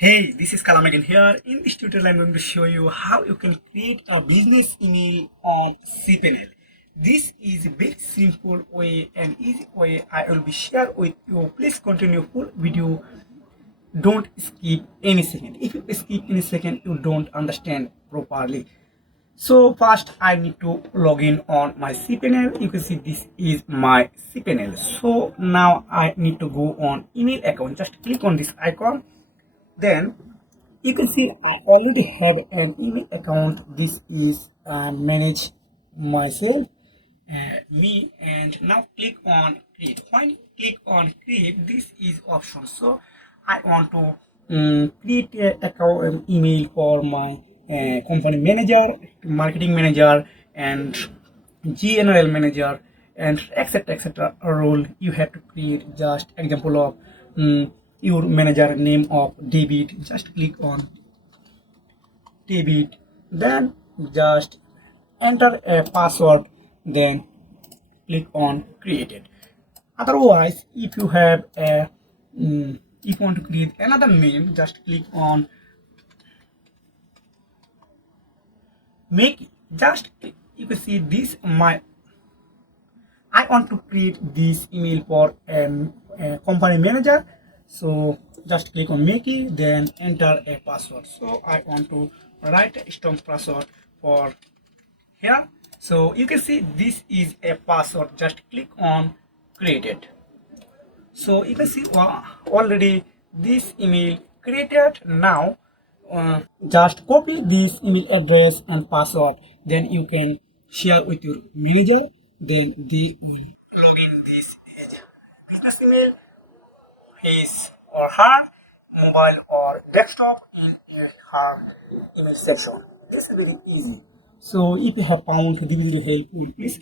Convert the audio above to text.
Hey, this is Kalam again here. In this tutorial, I'm going to show you how you can create a business email on cPanel. This is a very simple way and easy way I will be share with you. Please continue full video. Don't skip any second. If you skip any second, you don't understand properly. So first, I need to log in on my cPanel. You can see this is my cPanel. So now I need to go on email account. Just click on this icon. Then you can see I already have an email account. This is manage myself, me, and now click on create. When you click on create, this is option. So I want to create a account email for my company manager, marketing manager, and general manager, and etc role. You have to create just example of your manager name of David. Just click on David, then just enter a password, then click on created. Otherwise, if you have a if you want to create another name, just click on make. Just you can see this my I want to create this email for a company manager. So just click on make it, then enter a password. So I want to write a strong password for here. So you can see this is a password. Just click on create it. So you can see already this email created. Now just copy this email address and password, then you can share with your manager, then they will log in this business email, his or her mobile or desktop in her email section. This is very easy. So if you have found the video helpful, please